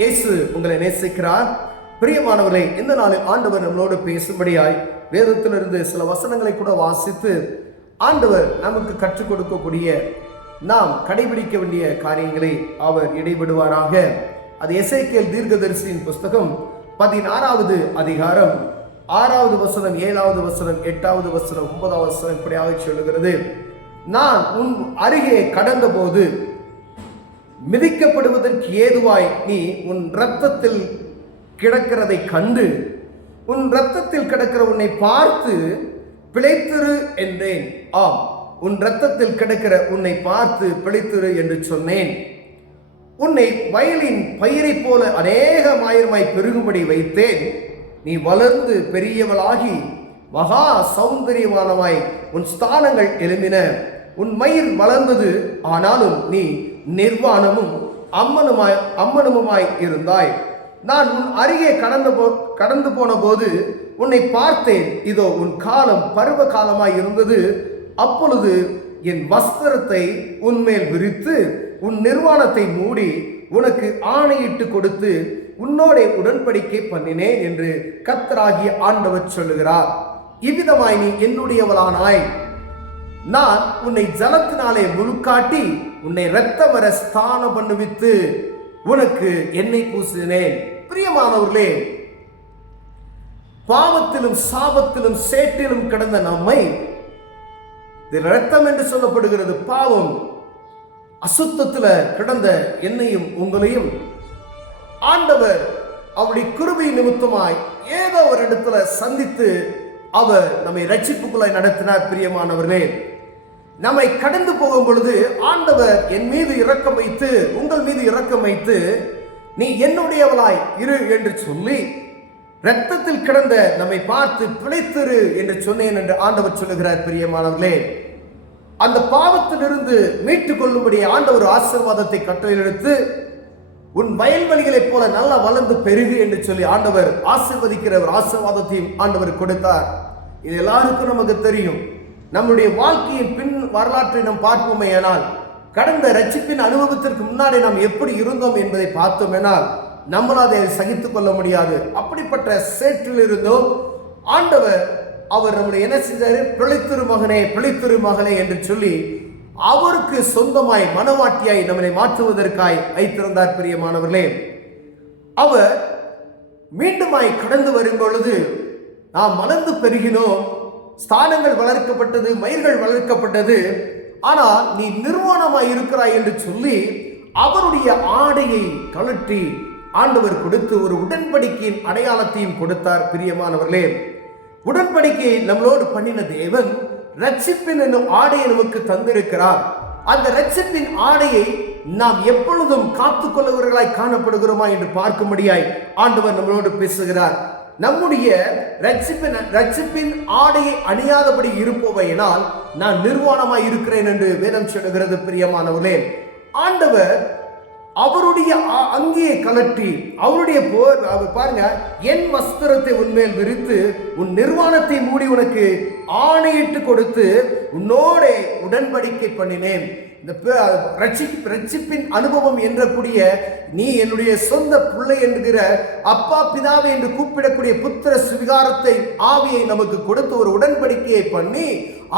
இயேசு உங்களை நேசிக்கிறார். பிரியமானவர்களே, இந்த நாளில் ஆண்டவர் நம்மளோடு பேசும்படியாய் வேதத்திலிருந்து சில வசனங்களை கூட வாசித்து ஆண்டவர் நமக்கு கற்றுக் கொடுக்கக்கூடிய நாம் கடைபிடிக்க வேண்டிய காரியங்களை அவர் இடைவிடுவாராக. அது எசேக்கியேல் தீர்க்கதரிசியின் புஸ்தகம் 16வது அதிகாரம் 6வது வசனம், 7வது வசனம், 8வது வசனம், 9வது வசனம் இப்படியாக சொல்லுகிறது. நான் உன் அருகே கடந்த போது மிதிக்கப்படுவதற்கு ஏதுவாய் நீ உன் இரத்தத்தில் கிடக்கிறதை கண்டு உன் இரத்தத்தில் கிடக்கிற உன்னை பார்த்து பிழைத்திரு என்றேன். ஆம், உன் இரத்தத்தில் கிடக்கிற உன்னை பார்த்து பிழைத்திரு என்று சொன்னேன். உன்னை வயலின் பயிரை போல அநேகமாயிரமாய் பெருகும்படி வைத்தேன். நீ வளர்ந்து பெரியவளாகி மகா சௌந்தரியமானமாய் உன் ஸ்தானங்கள் எழும்பின. உன் மயிர் வளர்ந்தது, ஆனாலும் நீ நிர்வாணமும் அம்மனுமாய் இருந்தாய். நான் உன் அருகே கடந்து போன போது உன்னை பார்த்தேன். இதோ உன் காலம் பருவ காலமாய் இருந்தது. அப்பொழுது என் வஸ்திரத்தை உன்மேல் விரித்து உன் நிர்வாணத்தை மூடி உனக்கு ஆணையிட்டு கொடுத்து உன்னோட உடன்படிக்கை பண்ணினேன் என்று கர்த்தராகிய ஆண்டவர் சொல்லுகிறார். இவ்விதமாய் நீ என்னுடையவளானாய். நான் உன்னை ஜலத்தினாலே முழுக்காட்டி உன்னை இரத்தம் வர ஸ்தானம் பண்ணுவித்து உனக்கு எண்ணெய் பூசினேன். பிரியமானவர்களே, பாவத்திலும் சாபத்திலும் சேற்றிலும் கிடந்த நம்மை, இரத்தம் என்று சொல்லப்படுகிறது பாவம், அசுத்தத்தில் கிடந்த என்னையும் உங்களையும் ஆண்டவர் அவருடைய கிருபை நிமித்தமாய் ஏதோ ஒரு இடத்துல சந்தித்து அவர் நம்மை ரட்சிப்புக்குள்ளாய் நடத்தினார். பிரியமானவர்களே, நம்மை கடந்து போகும் பொழுது ஆண்டவர் என் மீது இரக்கம் வைத்து உங்கள் மீது இரக்கம் வைத்து நீ என்னுடையவளாய் இரு என்று சொல்லி இரத்தத்தில் கிடந்த நம்மை பார்த்து பிழைத்திரு என்று சொன்னேன் என்று ஆண்டவர் சொல்லுகிறார். பிரியமானவர்களே, அந்த பாவத்திலிருந்து மீட்டுக் கொள்ளும்படி ஆண்டவர் ஆசீர்வாதத்தை கட்டளையிட்டு உன் வயல்வெளிகளைப் போல நல்லா வளர்ந்து பெருகு என்று சொல்லி ஆண்டவர் ஆசீர்வதிக்கிற ஒரு ஆசீர்வாதத்தையும் ஆண்டவர் கொடுத்தார். இது எல்லாருக்கும் நமக்கு தெரியும். நம்முடைய வாழ்க்கையின் பின் வரலாற்றை நாம் பார்ப்போமே ஆனால் கடந்த ரட்சிப்பின் அனுபவத்திற்கு முன்னாடி நாம் எப்படி இருந்தோம் என்பதை பார்த்தோம் எனால் நம்மளால் அதை சகித்துக் கொள்ள முடியாது. அப்படிப்பட்ட சேற்றில் இருந்தோம். ஆண்டவர் அவர் நம்முடைய என்ன செஞ்சாரு? பிழைத்திரு மகனே, பிழைத்திரு மகனே என்று சொல்லி அவருக்கு சொந்தமாய் மனவாட்டியாய் நம்மை மாற்றுவதற்காய் வைத்திருந்தார். பிரியமானவர்களே, அவர் மீண்டுமாய் கடந்து வரும் பொழுது நாம் மலர்ந்து பெருகினோம், ஸ்தானங்கள் வளர்க்கப்பட்டது, மயிர்கள் வளர்க்கப்பட்டது. ஆனால் நீ நிர்வாணமாய் இருக்கிறாய் என்று சொல்லி அவருடைய ஆடையை கழற்றி ஆண்டவர் கொடுத்து ஒரு உடன்படிக்கையின் அடையாளத்தையும் கொடுத்தார். பிரியமானவர்களே, உடன்படிக்கையை நம்மளோடு பண்ணின தேவன் ரட்சிப்பின் என்னும் ஆடையை நமக்கு தந்திருக்கிறார். அந்த ரட்சிப்பின் ஆடையை நாம் எப்பொழுதும் காத்துக்கொள்ளுவர்களாய் காணப்படுகிறோமா என்று பார்க்கும்படியாய் ஆண்டவர் நம்மளோடு பேசுகிறார். நம்முடைய ரட்சிப்பின் ஆடையை அணியாதபடி இருப்பவையினால் நான் நிர்வாணமாய் இருக்கிறேன் என்று வேதம் சொல்லுகிறது. பிரியமானவர்களே, ஆண்டவர் அவருடைய அங்கியை கலற்றி அவருடைய பாருங்க, என் வஸ்திரத்தை உன்மேல் விரித்து உன் நிர்வாணத்தை மூடி உனக்கு ஆணையிட்டு கொடுத்து உன்னோட உடன்படிக்கை பண்ணினேன். இந்த ரட்சிப்பின் அனுபவம் என்றக்கூடிய நீ என்னுடைய சொந்த பிள்ளை என்கிற அப்பா பிதாவை என்று கூப்பிடக்கூடிய புத்திர சுவிகாரத்தை ஆவியை நமக்கு கொடுத்து ஒரு உடன்படிக்கையை பண்ணி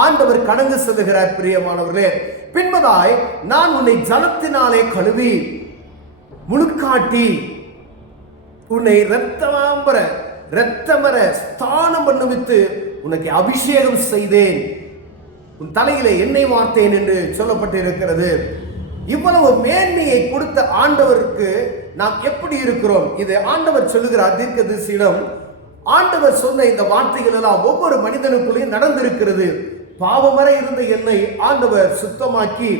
ஆண்டவர் கடந்து செல்லுகிறார். பிரியமானவர்களே, பின்பதாய் நான் உன்னை ஜலத்தினாலே கழுவி முழுக்காட்டி உன்னை இரத்தமர ஸ்தானம் பண்ணுவித்து உனக்கு அபிஷேகம் செய்தேன், உன் தலையிலே எண்ணெய் வார்த்தேன் என்று சொல்லப்பட்டு இருக்கிறது. இவ்வளவு மேன்மையை கொடுத்த ஆண்டவருக்கு நாம் எப்படி இருக்கிறோம்? இது ஆண்டவர் சொல்லுகிறார் தீர்க்கதரிசியிடம். ஆண்டவர் சொன்ன இந்த வார்த்தைகள் எல்லாம் ஒவ்வொரு மனிதனுக்குள்ளேயும் நடந்திருக்கிறது. பாவம் வரை இருந்த என்னை ஆண்டவர் சுத்தமாக்கி,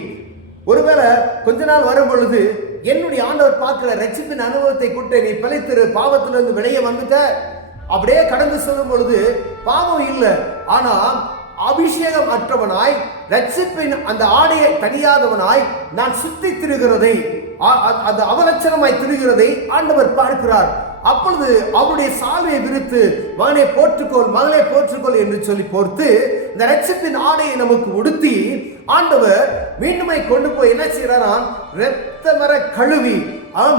ஒருவேளை கொஞ்ச நாள் வரும் பொழுது என்னுடைய ஆண்டவர் பார்க்கிற ரட்சிப்பின் அனுபவத்தை கொண்டு நீ பிழைத்திரு, பாவத்திலிருந்து வெளியே வந்துட்ட, அப்படியே கடந்து செல்லும் பொழுது பாவம் இல்லை, ஆனா அபிஷேகம் அற்றவனாய் ரட்சிப்பின் அந்த ஆடையை தனியாதவனாய் நான் சுத்தி திரிகிறதை, அது அவலட்சணமாய் திரிகிறதை ஆண்டவர் பார்க்கிறார். அப்பொழுது அவருடைய சால்வையை விரித்து மகனை போற்றுக்கொள், மகளே போற்றுக்கொள் என்று சொல்லி போர்த்து இந்த ரட்சிப்பின் ஆடையை நமக்கு உடுத்தி ஆண்டவர் மீண்டுமாய் கொண்டு போய் என்ன செய்யறாராம்? இரத்தமர கழுவி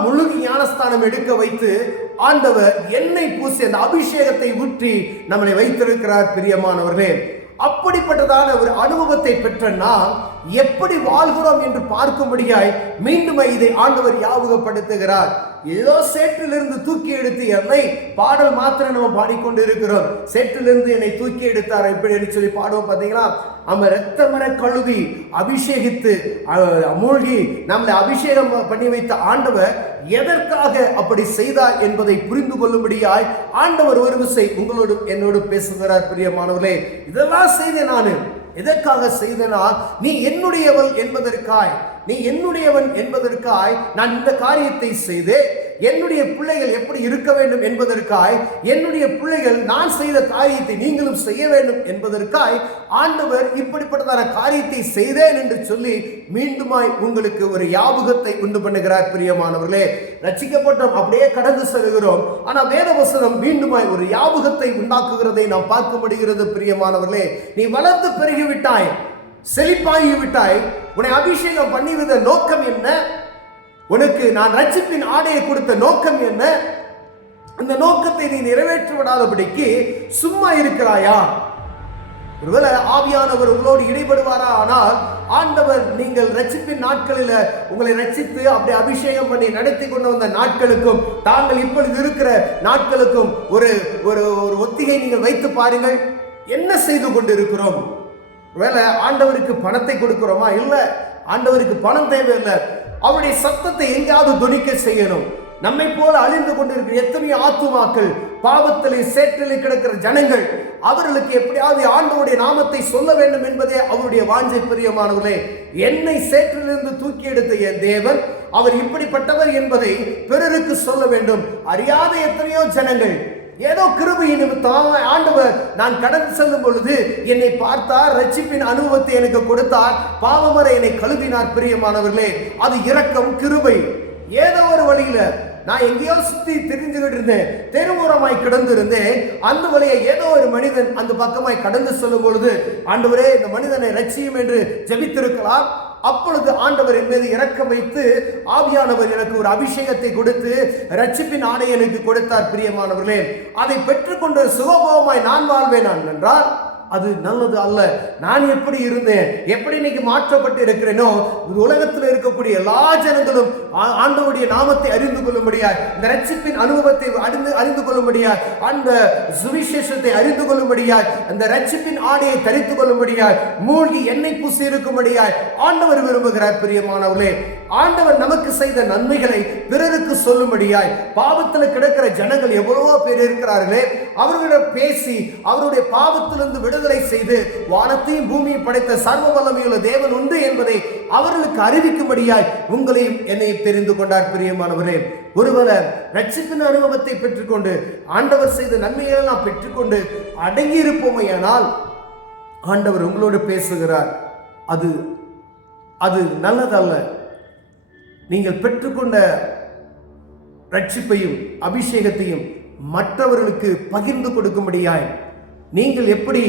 முழுகி ஞானஸ்தானம் எடுக்க வைத்து ஆண்டவர் எண்ணெய் பூசி அந்த அபிஷேகத்தை ஊற்றி நம்மளை வைத்திருக்கிறார். பிரியமானவர்களே, அப்படிப்பட்டதான ஒரு அனுபவத்தை பெற்ற நாம் எப்படி வாழ்கிறோம் என்று பார்க்கும்படியாய் மீண்டும் இதை ஆண்டவர் ஞாபகப்படுத்துகிறார். ஏதோ சேற்றிலிருந்து தூக்கி எடுத்து என்னை பாடல் மாத்திரம் நம்ம பாடிக்கொண்டு இருக்கிறோம். சேற்றிலிருந்து என்னை தூக்கி எடுத்தார் எப்படி சொல்லி பாடுவோம் பார்த்தீங்களா? நம்ம ரத்தமர கழுவி அபிஷேகித்து மூழ்கி நம்மளை அபிஷேகம் பண்ணி வைத்த ஆண்டவர் எதற்காக அப்படி செய்தார் என்பதை புரிந்து கொள்ளும்படியாய் ஆண்டவர் ஒரு விசை உங்களோடு என்னோடு பேசுகிறார். பிரியமானவர்களே, இதெல்லாம் செய்தேன் நான் எதற்காக செய்தனா? நீ என்னுடையவள் என்பதற்காய், நீ என்னுடையவன் என்பதற்காய் நான் இந்த காரியத்தை செய்து என்னுடைய பிள்ளைகள் எப்படி இருக்க வேண்டும் என்பதற்காய், என்னுடைய பிள்ளைகள் நான் செய்த காரியத்தை நீங்களும் செய்ய வேண்டும் என்பதற்காய் ஆண்டவர் இப்படிப்பட்டதான காரியத்தை செய்தேன் என்று சொல்லி மீண்டுமாய் உங்களுக்கு ஒரு ஞாபகத்தை உண்டு பண்ணுகிறார். பிரியமானவர்களே, ரட்சிக்கப்பட்டோம், அப்படியே கடந்து செல்கிறோம். ஆனால் வேதவசனம் மீண்டுமாய் ஒரு ஞாபகத்தை உண்டாக்குகிறதை நாம் பார்க்க முடிகிறது. பிரியமானவர்களே, நீ வளர்ந்து பெருகிவிட்டாய், செழிப்பாகிவிட்டாய், உன்னை அபிஷேகம் பண்ணிவித நோக்கம் என்ன? உனக்கு நான் ரட்சிப்பின் ஆடையை கொடுத்த நோக்கம் என்ன? அந்த நோக்கத்தை நீ நிறைவேற்றி விடாதபடிக்கு சும்மா இருக்கிறாயா? ஒருவேளை ஆவியானவர் உங்களோடு இடைபடுவாரா? ஆனால் ஆண்டவர் நீங்கள் ரட்சிப்பின் நாட்களில் உங்களை ரட்சித்து அப்படி அபிஷேகம் பண்ணி நடத்தி கொண்டு வந்த நாட்களுக்கும் தாங்கள் இப்பொழுது இருக்கிற நாட்களுக்கும் ஒரு ஒரு ஒத்திகை நீங்கள் வைத்து பாருங்கள். என்ன செய்து கொண்டு இருக்கிறோம்? ஒருவேளை ஆண்டவருக்கு பணத்தை கொடுக்கிறோமா? இல்லை, ஆண்டவருக்கு பணம் தேவையில்லை. அவருடைய சத்தத்தை எங்கேயாவது துணிக்க செய்யணும். நம்மை போல அழிந்து கொண்டிருக்கிற எத்தனையோ ஆத்துமாக்கள், பாவத்திலே சேற்றிலே கிடக்கிற ஜனங்கள், அவர்களுக்கு எப்படியாவது ஆண்டவருடைய நாமத்தை சொல்ல வேண்டும் என்பதே அவருடைய வாஞ்சை. பிரியமானவர்களே, என்னை சேற்றிலிருந்து தூக்கி எடுத்த என் தேவன் அவர் இப்படிப்பட்டவர் என்பதை பிறருக்கு சொல்ல வேண்டும். அறியாத எத்தனையோ ஜனங்கள் ஏதோ கிருபையின் நிமித்தம் ஆண்டவர் நான் கடந்து செல்லும் பொழுது என்னை பார்த்தார், ரட்சிப்பின் அனுபவத்தை எனக்கு கொடுத்தார், பாவமறை என்னை கழுவினார். பிரியமானவர்களே, அது இரக்கம், கிருபை. ஏதோ ஒரு வழியில நான் எங்கேயோ சுத்தி தெரிஞ்சுக்கிட்டு இருந்தேன், தெருவோரமாய் கிடந்து இருந்தேன். அந்த வழியை ஏதோ ஒரு மனிதன் அந்த பக்கமாய் கடந்து செல்லும் பொழுது, ஆண்டவரே இந்த மனிதனை ரட்சியும் என்று ஜெபித்திருக்கலாம். அப்பொழுது ஆண்டவர் என் மீது இரக்கம் வைத்து ஆவியானவர் எனக்கு ஒரு அபிஷேகத்தை கொடுத்து ரட்சிப்பின் ஆடை எனக்கு கொடுத்தார். பிரியமானவர்களே, அதை பெற்றுக்கொண்டு சுகபோகமாய் நான் வாழ்வேன் என்றால் அது நல்லது அல்ல. நான் எப்படி இருந்தேன், எப்படி இன்னைக்கு மாற்றப்பட்டு இருக்கிறேனோ, உலகத்தில் இருக்கக்கூடிய எல்லா ஜனங்களும் ஆண்டவருடைய நாமத்தை அறிந்து கொள்ளும்படியாய், இந்த ரட்சிப்பின் அனுபவத்தை அறிந்து கொள்ளும்படியாய், அந்த சுவிசேஷத்தை அறிந்து கொள்ளும்படியாய், அந்த ரட்சிப்பின் ஆடையை தரித்து கொள்ளும்படியாய், மூழ்கி எண்ணெய் பூசி இருக்கும்படியாய் ஆண்டவர் விரும்புகிறார். பிரியமானவர்களே, ஆண்டவர் நமக்கு செய்த நன்மைகளை பிறருக்கு சொல்லும்படியாய், பாவத்தில் கிடக்கிற ஜனங்கள் எவ்வளவோ பேர் இருக்கிறார்களே, அவர்களிடம் பேசி அவருடைய பாவத்திலிருந்து விடுதலை செய்து வானத்தையும் பூமியை படைத்த சர்வ வல்லமையுள்ள தேவன் உண்டு என்பதை அவர்களுக்கு அறிவிக்கும்படியாய் உங்களையும் என்னையும் தெரிந்து கொண்டார். பிரியமானவரே, ஒருவேளை ரட்சிப்பின் அனுபவத்தை பெற்றுக்கொண்டு ஆண்டவர் செய்த நன்மைகளை நாம் பெற்றுக்கொண்டு அடங்கி இருப்போமையானால் ஆண்டவர் உங்களோடு பேசுகிறார். அது நல்லதல்ல. நீங்கள் பெற்றுக்கொண்ட ரட்சிப்பையும் அபிஷேகத்தையும் மற்றவர்களுக்கு பகிர்ந்து கொடுக்கும்படியாய், நீங்கள் எப்படி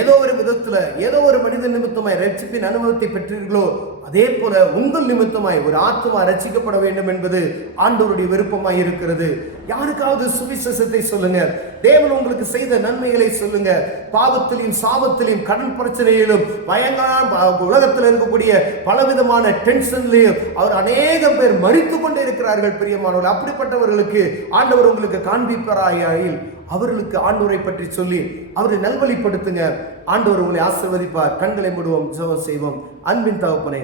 ஏதோ ஒரு விதத்துல ஏதோ ஒரு மனித நிமித்தமாய் ரட்சிப்பின் அனுபவத்தை பெற்றீர்களோ அதே போல உங்கள் நிமித்தமாய் ஒரு ஆத்மா ரட்சிக்கப்பட வேண்டும் என்பது ஆண்டவருடைய விருப்பமாய் இருக்கிறது. யாருக்காவது சுவிசேஷத்தை சொல்லுங்க, தேவன் உங்களுக்கு செய்த நன்மைகளை சொல்லுங்க. பாவத்திலையும் சாபத்திலையும் கடன் பிரச்சனையிலும் பயங்கர உலகத்தில் இருக்கக்கூடிய பலவிதமான டென்ஷன்லையும் அவர் அநேகம் பேர் மரித்து கொண்டே இருக்கிறார்கள். பிரியமானவர்கள், அப்படிப்பட்டவர்களுக்கு ஆண்டவர் உங்களுக்கு காண்பிப்பாராயில் அவர்களுக்கு ஆண்டவரை பற்றி சொல்லி அவரை நல்வழிப்படுத்துங்க. ஆண்டவர் உங்களை ஆசீர்வதிப்பார். கண்களை மூடுவோம், ஜெபம் செய்வோம். அன்பின் தகப்பனே,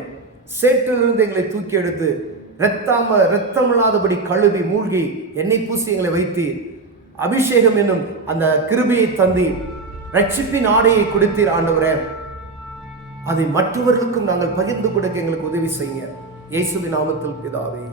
சேற்றிலிருந்து எங்களை தூக்கி எடுத்து இரத்தமில்லாதபடி கழுவி மூழ்கி எண்ணெய் பூசி எங்களை வைத்து அபிஷேகம் என்னும் அந்த கிருபையை தந்தி ரட்சிப்பின் ஆடையை கொடுத்தீர். ஆண்டவரே, அதை மற்றவர்களுக்கும் நாங்கள் பகிர்ந்து கொடுக்க எங்களுக்கு உதவி செய்ய இயேசுவின் நாமத்தில் பிதாவே.